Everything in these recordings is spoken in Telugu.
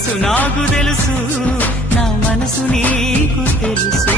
మనసు నాకు తెలుసు, నా మనసు నీకు తెలుసు.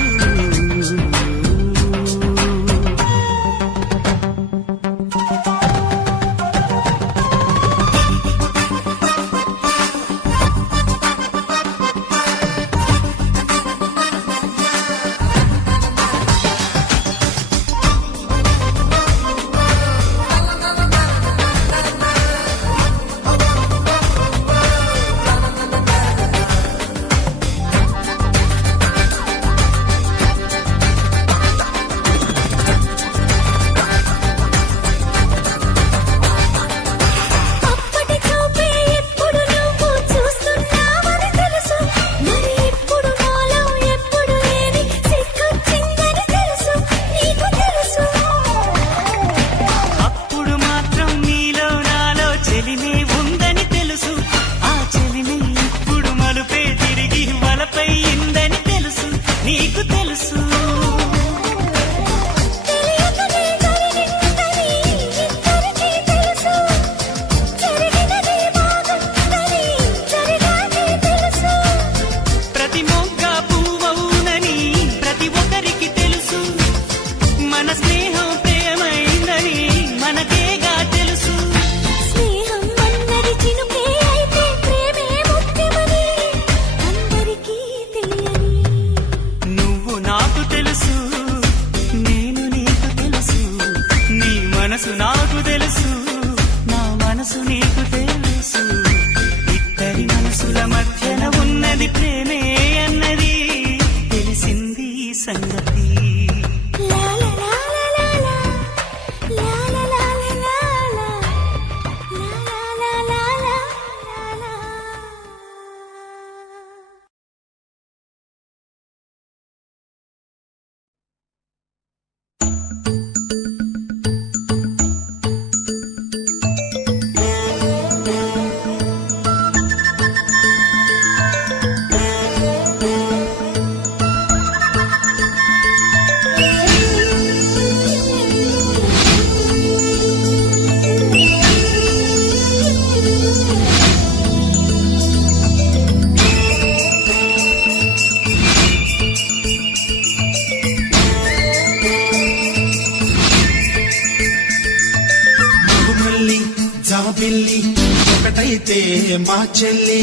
ఒకటైతే మా చెల్లి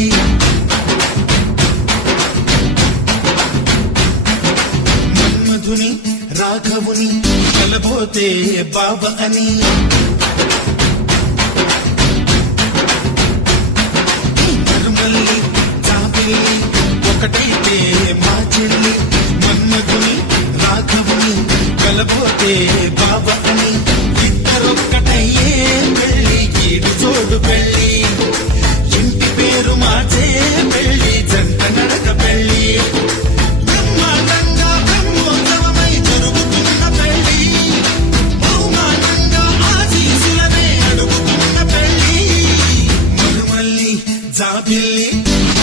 మన్మధుని రాఘవుని కలబోతే బావ అని మరుమల్లి జాబిల్లి ఒకటైతే మా చెల్లి మన్మధుని రాఘవుని కలబోతే బావ అని ఇద్దరొక్కటయ్యే పెళ్ళి ఈడు జోడు పెళ్ళి ఇంటి పేరు మార్చే పెళ్ళి జంట నడక పెళ్ళి బ్రహ్మాండంగా బ్రహ్మోత్సవమై జరుగుతున్న పెళ్ళి బహుమానంగా ఆశీసులనే అడుగుతున్న పెళ్ళి మరుమల్లి జాబిల్లి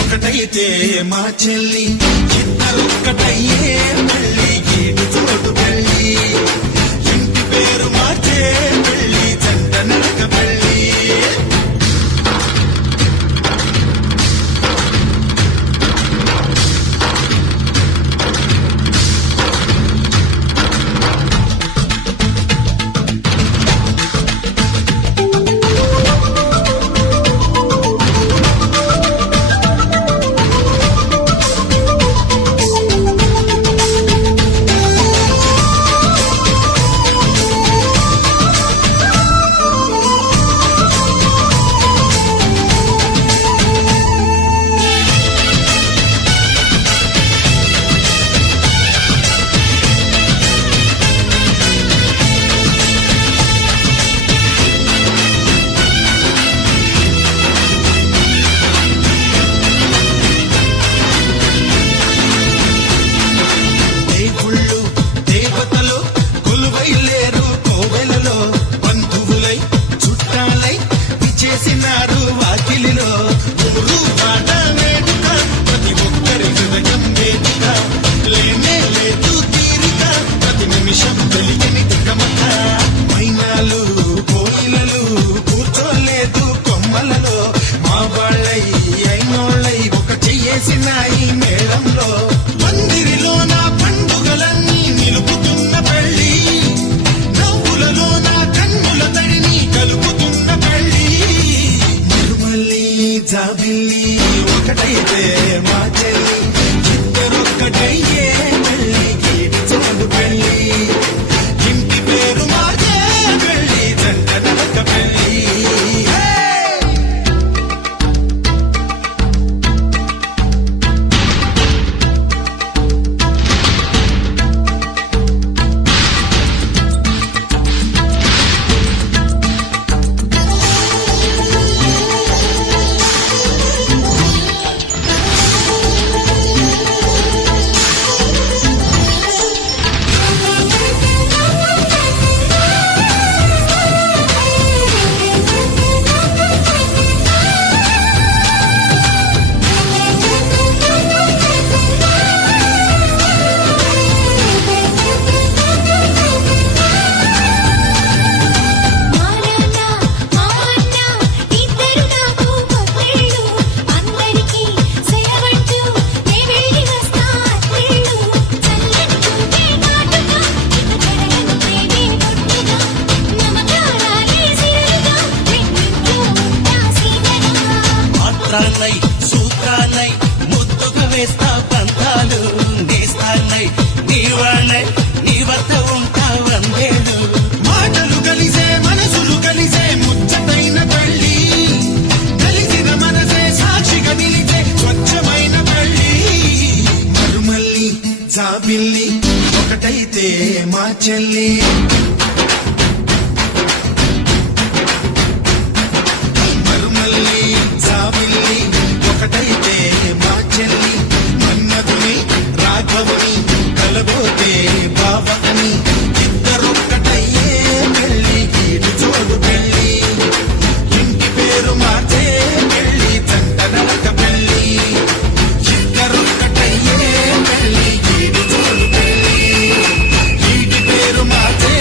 ఒకటైతే మా చెల్లి ఇద్దరొక్కటయ్యే పెళ్ళి ఈడు జోడు పెళ్ళి ఇంటి పేరు మార్చే పెళ్ళి జంట నడక పెళ్ళి దేవుళ్ళు దేవతలు కొలువై లేరు కోవెలలో బంధువులై చుట్టాలై విచేసినారు వాకిలిలో ఊరు పాట వేడుక ప్రతి ఒక్కరి హృదయం వేదిక లేనే లేదు తీరిక ప్రతి నిమిషం తెలియని తికమక మైనాలు కోయిలలు కూర్చోలేదు కొమ్మలలో మా వాళ్ళై అయినోళ్ళై ఒక చెయ్యేసినాయి మేళంలో మందిరిలో నా పండుగలన్నీ నిలుపుతున్న పెళ్ళి నవ్వులలో నా కన్నుల తడిని కలుపుతున్న పెళ్ళి మరుమల్లి జాబిల్లి ఒకటైతే మా చెల్లి ఇద్దరొక్కటయ్యే పెళ్ళి గీడి చోడు పెళ్ళి ఇంటి పేరు మార్చే పెళ్ళి జంట నడక పెళ్ళి మంత్రాలై సూత్రాలై ముద్దుగా వేస్తా పంతాలు నేస్తాలై నీ వాళ్ళై నీ వద్ద ఉంటా వందేలు మాటలు కలిసే మనసులు కలిసే ముచ్చటైన పెళ్ళి కలిసిన మనసే సాక్షిగా నిలిచే స్వచ్ఛమైన పెళ్ళి మరుమల్లి జాబిల్లి ఒకటైతే మా చెల్లి మరుమల్లి జాబిల్లి ఒకటైతే మా చెల్లి మన్మధుని రాఘవుని కలబోతే బావ అని ఇద్దరొక్కటయ్యే పెళ్ళి గీడు జోడు పెళ్ళి ఇంటి పేరు మార్చే పెళ్ళి జంట నడక పెళ్ళి ఇద్దరొక్కటయ్యే పెళ్ళి గీడు జోడు పెళ్ళి ఇంటి పేరు మార్చే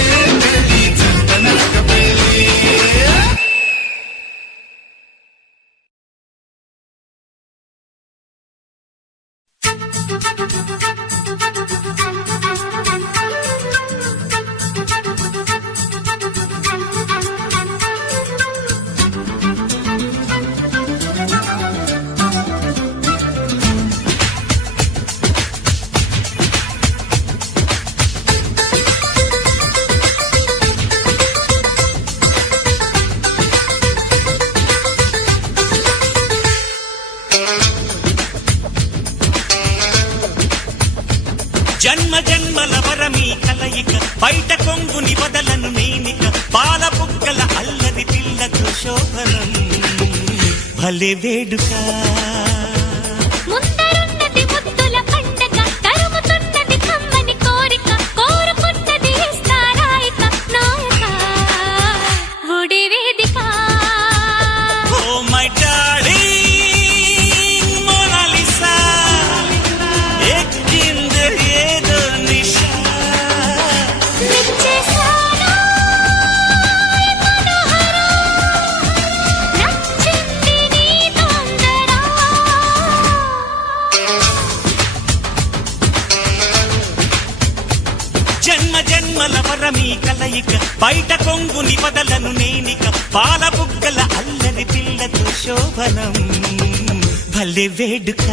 జన్మ జన్మల వరమీ కలయిక బయట కొంగుని వదలను నేనిక పాల బుగ్గల అల్లరి పిల్లతో శోభనం భలే వేడుక ముందరున్నది ముద్దుల పండగ తరుముతున్నది కమ్మని కోరిక కోరుకున్నది ఇస్తారాయిక నాయక ఒడి వేదిక ఓ మై డార్లింగ్ మోనాలిసా ఎక్కింది ఏదో నిషా మెచ్చేశాను ఈ మనోహరం నచ్చింది నీ తొందర జన్మ జన్మల వరమీ కలయిక బయట కొంగుని వదలను నేనిక పాల బుగ్గల అల్లరి పిల్లతో శోభనం భలే వేడుక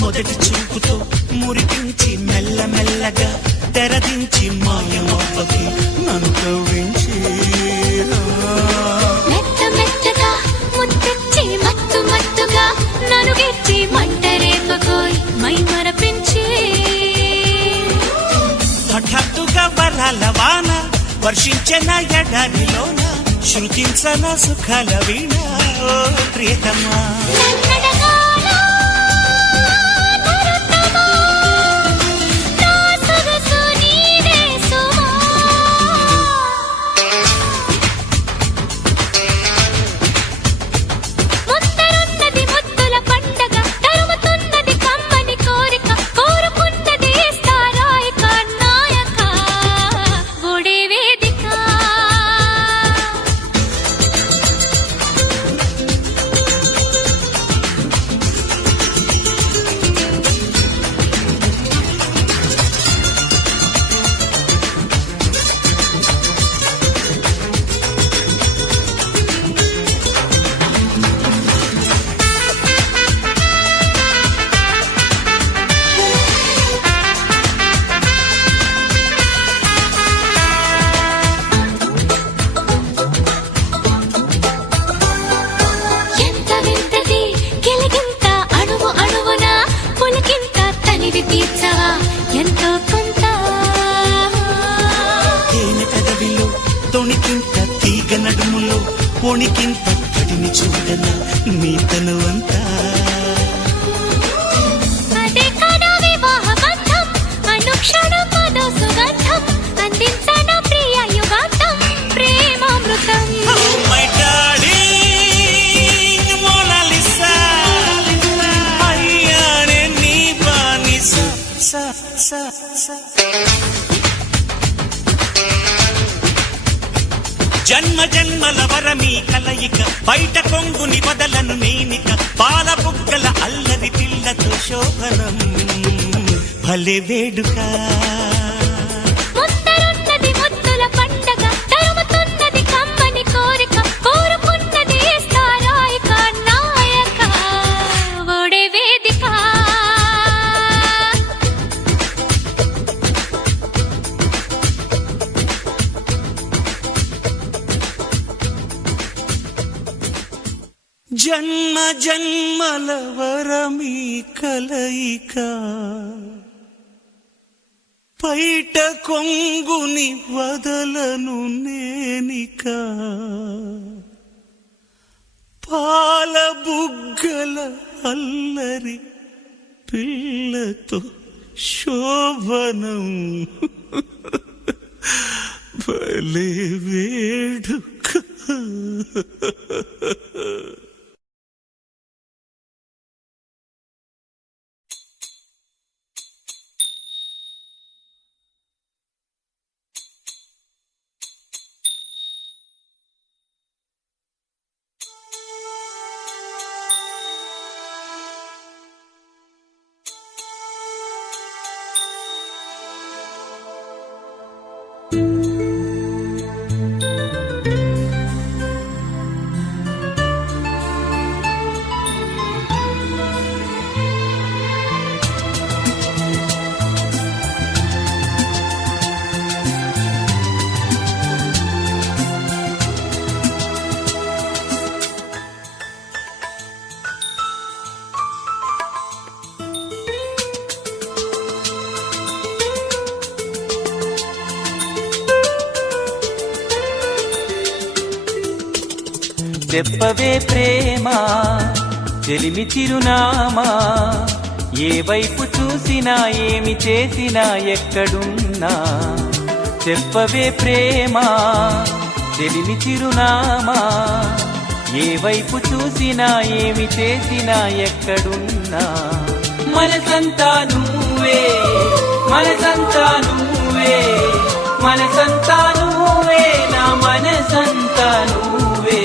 మొదటి చూపుతో మురిపించి మెల్లమెల్లగా తెరదించి మాయమవ్వకి నన్ను కవ్వించి మెత్త మెత్తగా ముద్దెచ్చి మత్తు మత్తుగా నన్ను గెచ్చి మంట రేపకోయ్ మై మరపించి హఠాత్తుగా వరాల వాన వర్షించిన ఎడారిలోన శృతించన సుఖాల వీణ ఓ ప్రియతమా నన్నడగాల నరుత్తమా నా సొగసు నీవే సుమా ముందరున్నది ముద్దుల పండగ తరుముతున్నది కమ్మని కోరిక కోరుకున్నది ఇస్తారాయిక నాయక ఒడి వేదిక ఎంత వింతది గిలిగింత అణువు అణువున పులకింత తనివి తీర్చవా ఎంతో కొంత తేనె పెదవిలో తొణికింత తీగ నడుములో పొణికింత తడిని చూడన నీ తనువంతా అదే కాదా వివాహ బంధం అనుక్షణం మదో సుగంధం అందించన ప్రియ యుగాంతం ప్రేమామృతం Oh my darling, Mona Lisa, అయ్యానే నీ బానిస స స స. జన్మ జన్మల వరమీ కలయిక బయట కొంగుని వదలను నేనిక పాల బుగ్గల అల్లరి పిల్లతో శోభనం భలే వేడుక ముందరున్నది ముద్దుల పండగ తరుముతున్నది కమ్మని కోరిక కోరుకున్నది ఇస్తారాయిక నాయక ఒడి వేదిక జన్మ జన్మల వరమీ కలయిక పైట కొంగుని వదలను నేనిక పాల బుగ్గల అల్లరి పిల్లతో శోభనం భలే వేడుక చెప్పవే ప్రేమ చెలిమి చిరునామా, ఏ వైపు చూసినా ఏమి చేసినా ఎక్కడున్నా. చెప్పవే ప్రేమ చెలిమి చిరునామా, ఏ వైపు చూసినా ఏమి చేసినా ఎక్కడున్నా. మనసంతా నువ్వే, మనసంతా నువ్వే, మనసంతా నువ్వే, నా మనసంతా నువ్వే.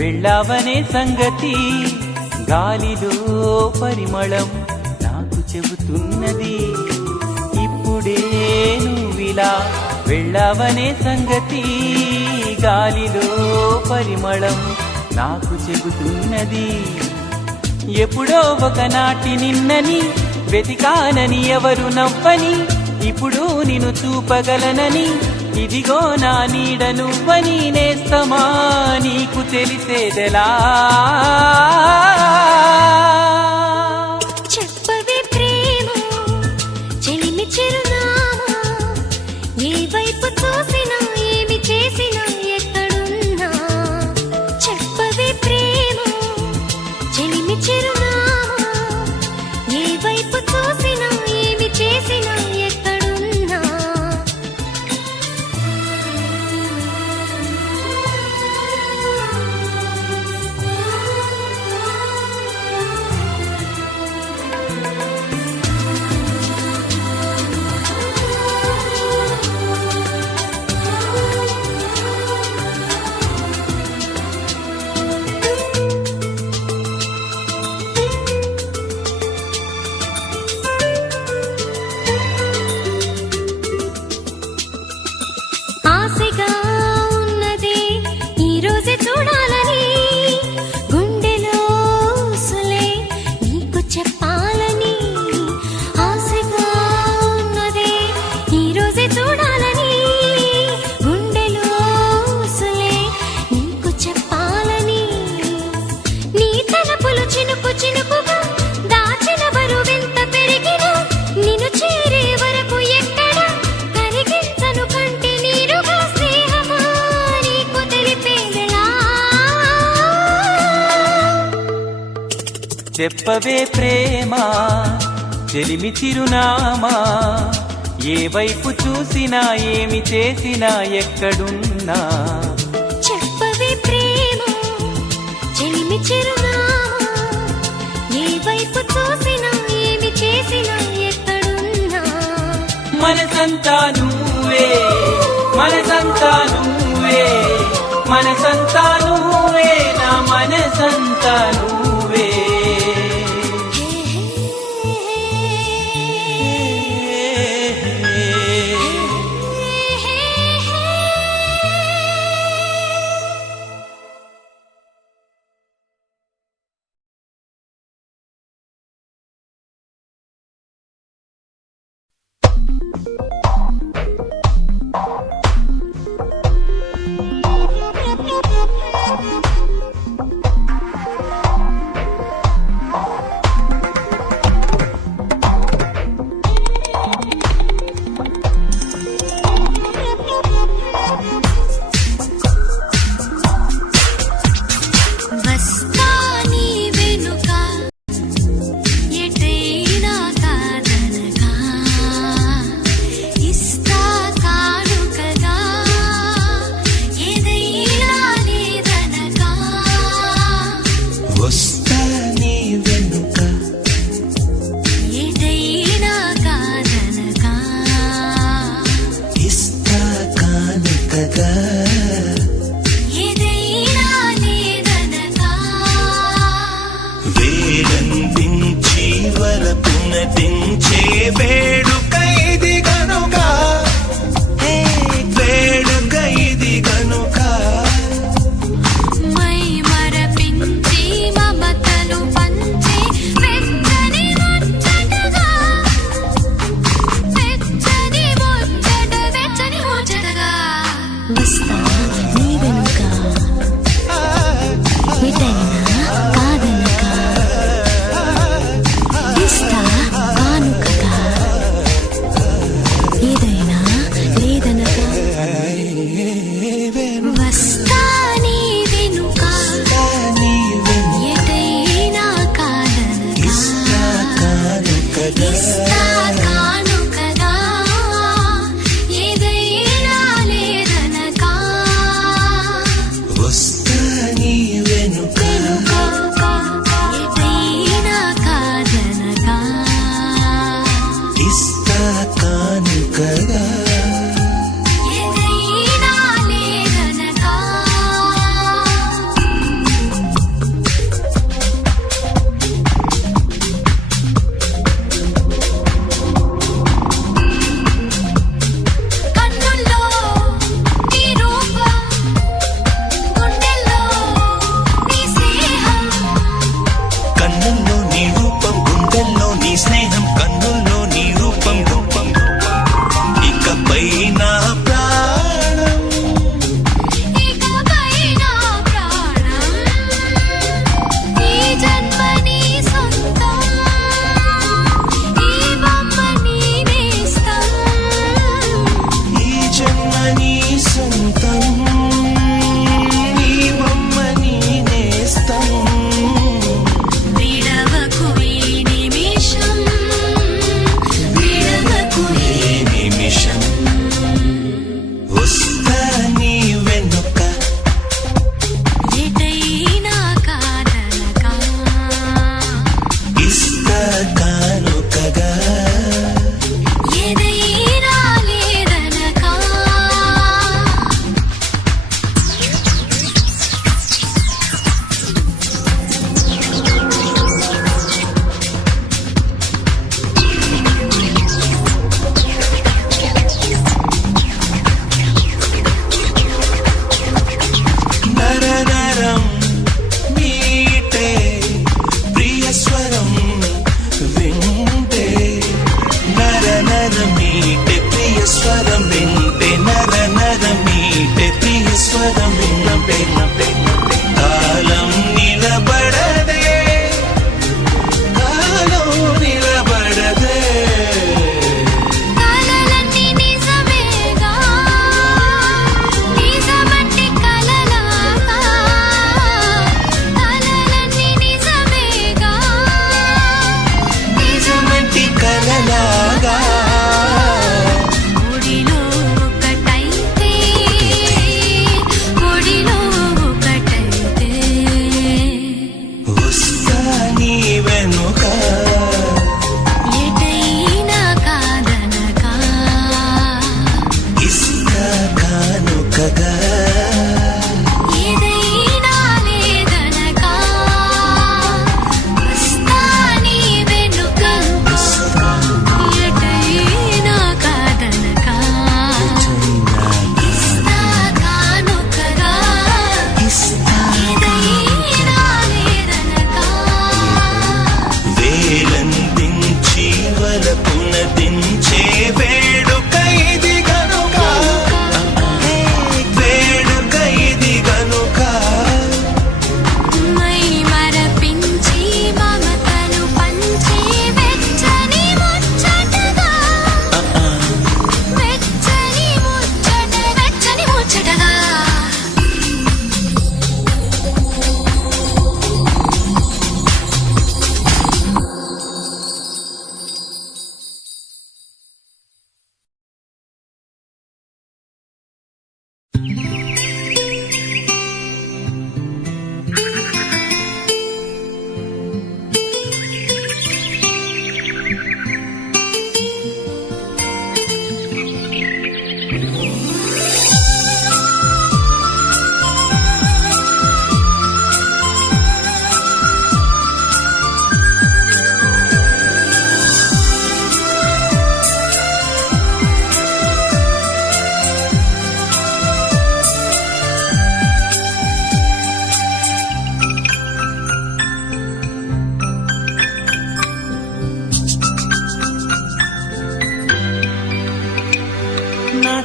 వెళ్ళావనే సంగతి గాలిలో పరిమళం నాకు చెబుతున్నది. ఇప్పుడే నువ్విలా వెళ్ళావనే సంగతి గాలిలో పరిమళం నాకు చెబుతున్నది. ఎప్పుడో ఒకనాటి నిన్నని వెతికానని ఎవరు నవ్వని, ఇప్పుడు నిన్ను చూపగలనని ఇదిగో నా నీడ నువ్వని నేస్తమా నీకు తెలిసేదెలా. చెప్పవే ప్రేమ చెలిమి చిరునామా, ఏ వైపు చూసినా ఏమి చేసినా ఎక్కడున్నా. చెప్పవే ప్రేమ చెలిమి చిరునామా, ఏ వైపు చూసినా ఏమి చేసినా ఎక్కడున్నా. ఆశగా ఉన్నదే ఈ రోజే చూడాలని, గుండెలో సులే నీకు చెప్పాలని. ఆశగా ఉన్నదే ఈ రోజే చూడాలని, గుండెలో సులే నీకు చెప్పాలని. నీ తలపులు చినుకు చినుకుగా దాచిన బరువెంత పెరిగినా, నిన్ను చేరే వరకు ఎక్కడ కరిగించను కంటి నీరుగా. స్నేహమా నీకు తెలిపేదెలా. చెప్పవే ప్రేమ చెలిమి చిరునామా, ఏ వైపు చూసినా ఏమి చేసినా ఎక్కడున్నా. చెప్పవే ప్రేమ చెలిమి చిరునామా, ఏ వైపు చూసినా ఏమి చేసినా ఎక్కడున్నా. మనసంతా నువ్వే, మనసంతా నువ్వే, మనసంతా నువ్వే, నా మనసంతా నువ్వే. వలపున దించే వేడుక ఇది గనుక వేడుక ఇది గనుక మై మరపించి మమతలు పంచి వెచ్చని ముచ్చటగా వస్తా నీ వెనుక ఎటైనా కాదనక ఇస్తా కానుకగా ఏదైనా లేదనక వస్తా నీ వెనుక ఎటైనా కాదనక ఇస్తా కానుకగా ఏదైనా లేదనక వస్తా నీ వెనుక ఎటైనా కాదనక ఇస్తా కానుకగా ఏదైనా లేదనక కన్నుల్లో నీ రూపం గుండెల్లో నీ స్నేహం కన్నుల్లో నీ రూపం గుండెల్లో నీ స్నేహం కన్నుల్లో నీ రూపం రూపం ఇకపై నా ప్రాణం ఇకపై నా ప్రాణం ఈ జన్మ నీ సొంతం ఈ బొమ్మ నీ నేస్తం ఈ జన్మ నీ సొంతం ఈ బొమ్మ నీ నేస్తం విడవకు ఈ నిమిషం విడవకు ఈ నిమిషం వస్తా నీ వెనుక ఎటైనా కాదనక ఇస్తా కానుకగా ఏదైనా లేదనక నరనరం మీటే ప్రియస్వరం వింటే నరనరం మీటే ప్రియస్వరం వింటే నరనరం మీటే ప్రియస్వరం వింటే కాలం నిలబడదే కాలం నిలబడదే కలలన్నీ నిజమేగా నిజమంటే కలలాగా కలలన్నీ నిజమేగా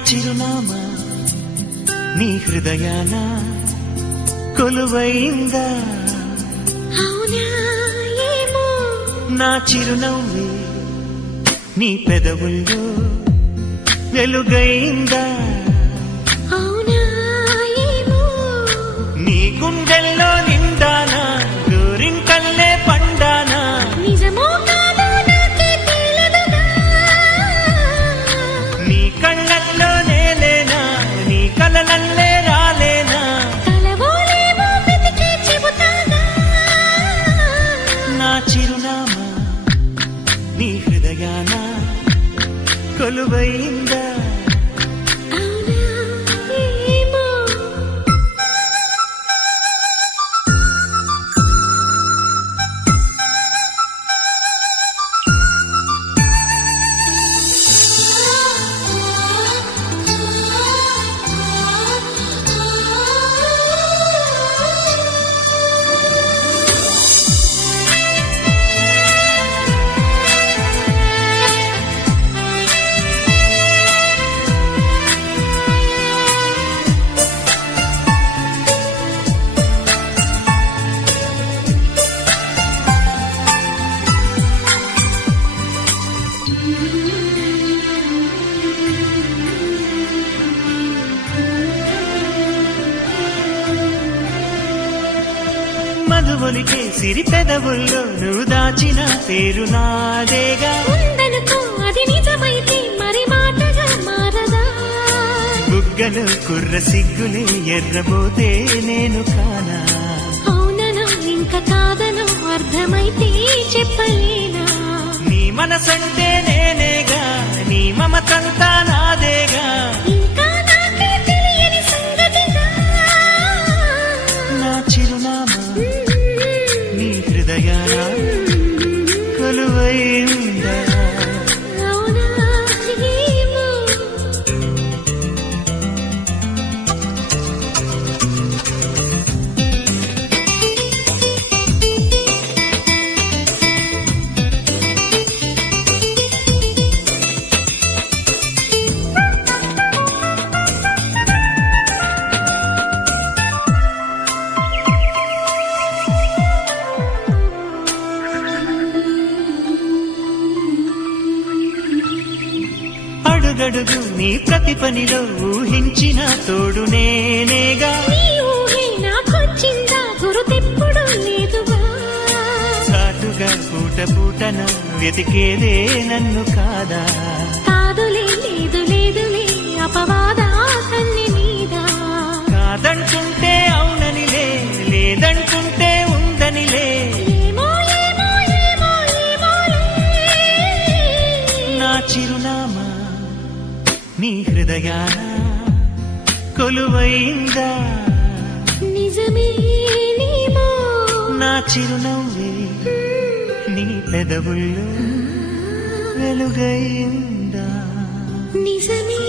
చిరునామా నీ హృదయాన కొలువైందా అవునా ఏమో నా చిరునవ్వే నీ పెదవుల్లో వెలుగైందా అవునా ఏమో నీ గుండెల్లో నిండానా గోరింకల్లే పండానా నిజమో కాదో నాకే తెలియదుగా నీ కళ్ళల్లో నేలేనా నీ కలలల్లే రాలేనా కలవోలేమో వెతికి చెబుతాగా నా చిరునామా నీ హృదయాన కొలువైందా అవునా ఏమో మధువలికే సిరి పెదవుల్లో నువ్వు దాచిన పేరు నాదేగా ఉందనుకో అది నిజమైతే మరి మాటగా మారదా బుగ్గలు కుర్ర సిగ్గులే ఎర్రబోతే నేను కానా అవునను ఇంకా కాదను అర్థమైతే చెప్పలేనా నీ మనసంటే నేనేగా నీ మమతంతా నాదేగా ఇంకా నాకే తెలియని సంగతిగా నా చిరునామా నీ హృదయాన కొలువైందా అవునా ఏమో అడుగడుగు నీ ప్రతి పనిలో ఊహించిన తోడు నేనేగా నీ ఊహే నాకొచ్చిందా గురుతెప్పుడు లేదుగా చాటుగా పూట పూటన వెతికేదే నన్ను కాదా కాదులే లేదు లేదులే అపవాదా కన్ని మీద కాదంటుంటే అవుననిలే లేదంటుంటే ఉందనిలే ఏమో ఏమో ఏమో ఏమోలే నా చిరునామా నీ హృదయాన కొలువైందా నిజమేనేమో నా చిరునవ్వే నీ పెదవుల్లో వెలుగైందా నిజమే